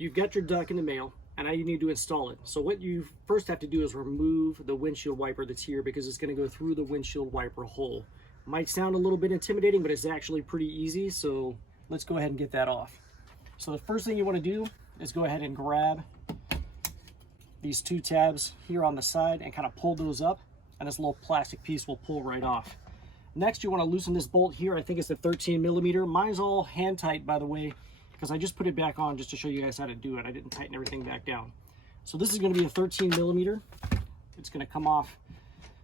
you've got your duck in the mail, and now you need to install it. So what you first have to do is remove the windshield wiper that's here, because it's going to go through the windshield wiper hole. Might sound a little bit intimidating, but it's actually pretty easy. So let's go ahead and get that off. So the first thing you want to do is go ahead and grab these two tabs here on the side and kind of pull those up, and this little plastic piece will pull right off. Next, you want to loosen this bolt here. I think it's a 13 millimeter. Mine's all hand tight, by the way, because I just put it back on just to show you guys how to do it. I didn't tighten everything back down. So this is going to be a 13 millimeter. It's going to come off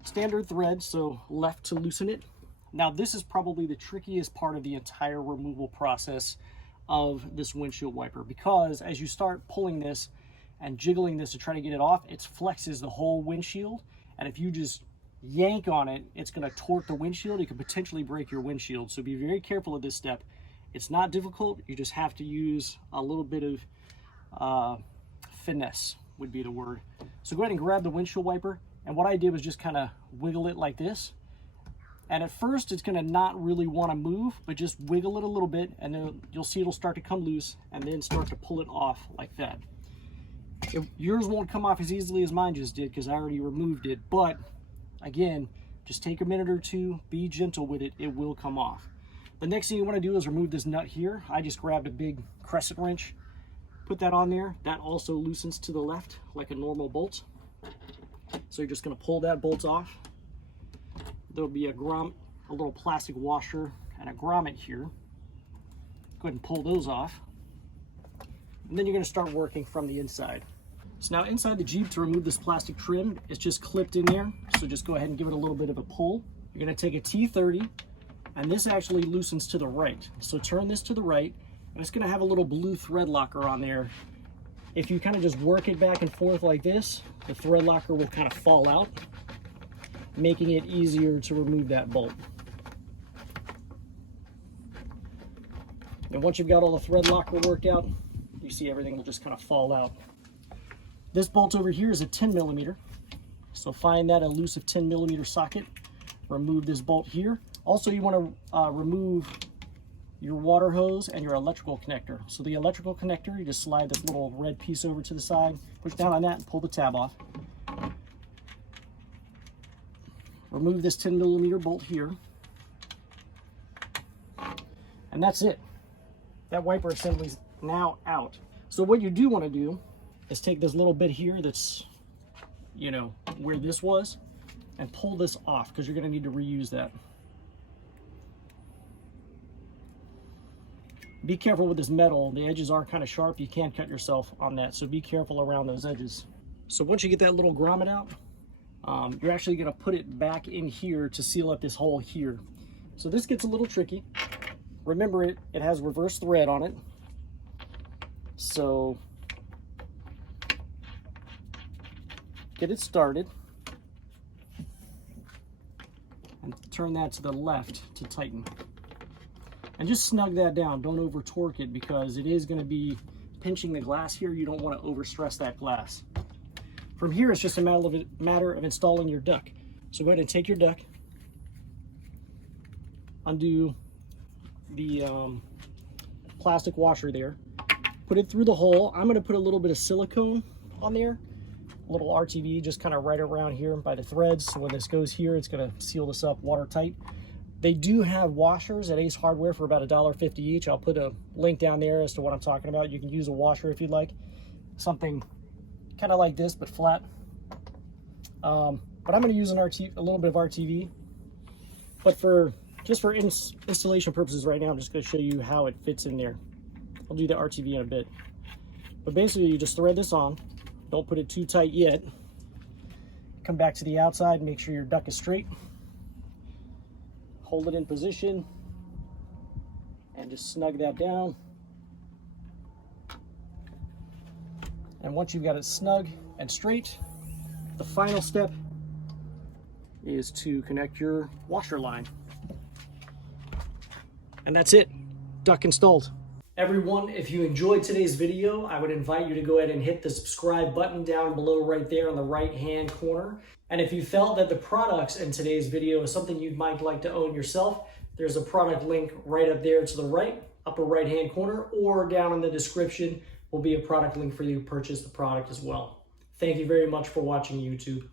standard thread, so left to loosen it. Now this is probably the trickiest part of the entire removal process of this windshield wiper, because as you start pulling this and jiggling this to try to get it off, it flexes the whole windshield, and if you just yank on it, it's going to torque the windshield. You could potentially break your windshield, so be very careful of this step. It's not difficult, you just have to use a little bit of finesse would be the word. So go ahead and grab the windshield wiper, and what I did was just kind of wiggle it like this. And at first it's going to not really want to move, but just wiggle it a little bit, and then you'll see it'll start to come loose, and then start to pull it off like that. Yours won't come off as easily as mine just did, because I already removed it, but again, just take a minute or two, be gentle with it, it will come off. The next thing you want to do is remove this nut here. I just grabbed a big crescent wrench, put that on there. That also loosens to the left like a normal bolt. So you're just going to pull that bolt off. There'll be a little plastic washer and a grommet here. Go ahead and pull those off. And then you're going to start working from the inside. So now inside the Jeep, to remove this plastic trim, it's just clipped in there. So just go ahead and give it a little bit of a pull. You're going to take a T30, and this actually loosens to the right. So turn this to the right, and it's going to have a little blue thread locker on there. If you kind of just work it back and forth like this, the thread locker will kind of fall out, making it easier to remove that bolt. And once you've got all the thread locker worked out, you see everything will just kind of fall out. This bolt over here is a 10 millimeter. So find that elusive 10 millimeter socket, remove this bolt here. Also, you want to remove your water hose and your electrical connector. So the electrical connector, you just slide this little red piece over to the side, push down on that and pull the tab off. Remove this 10 millimeter bolt here. And that's it. That wiper assembly is now out. So what you do want to do is take this little bit here that's, you know, where this was, and pull this off, because you're going to need to reuse that. Be careful with this metal. The edges are kind of sharp. You can cut yourself on that, so be careful around those edges. So once you get that little grommet out, you're actually going to put it back in here to seal up this hole here. So this gets a little tricky. Remember, it has reverse thread on it. So get it started and turn that to the left to tighten. And just snug that down. Don't over torque it, because it is going to be pinching the glass here. You don't want to overstress that glass. From here, it's just a matter of installing your duck. So go ahead and take your duck, undo the plastic washer there, put it through the hole. I'm going to put a little bit of silicone on there, a little RTV just kind of right around here by the threads. So when this goes here, it's going to seal this up watertight. They do have washers at Ace Hardware for about $1.50 each. I'll put a link down there as to what I'm talking about. You can use a washer if you'd like. Something kind of like this, but flat. But I'm going to use a little bit of RTV. But just for installation purposes right now, I'm just going to show you how it fits in there. I'll do the RTV in a bit. But basically, you just thread this on. Don't put it too tight yet. Come back to the outside, make sure your duck is straight. Hold it in position and just snug that down. And once you've got it snug and straight, the final step is to connect your washer line. And that's it, duck installed. Everyone, if you enjoyed today's video, I would invite you to go ahead and hit the subscribe button down below right there on the right-hand corner. And if you felt that the products in today's video is something you might like to own yourself, there's a product link right up there to the right, upper right-hand corner, or down in the description will be a product link for you to purchase the product as well. Thank you very much for watching YouTube.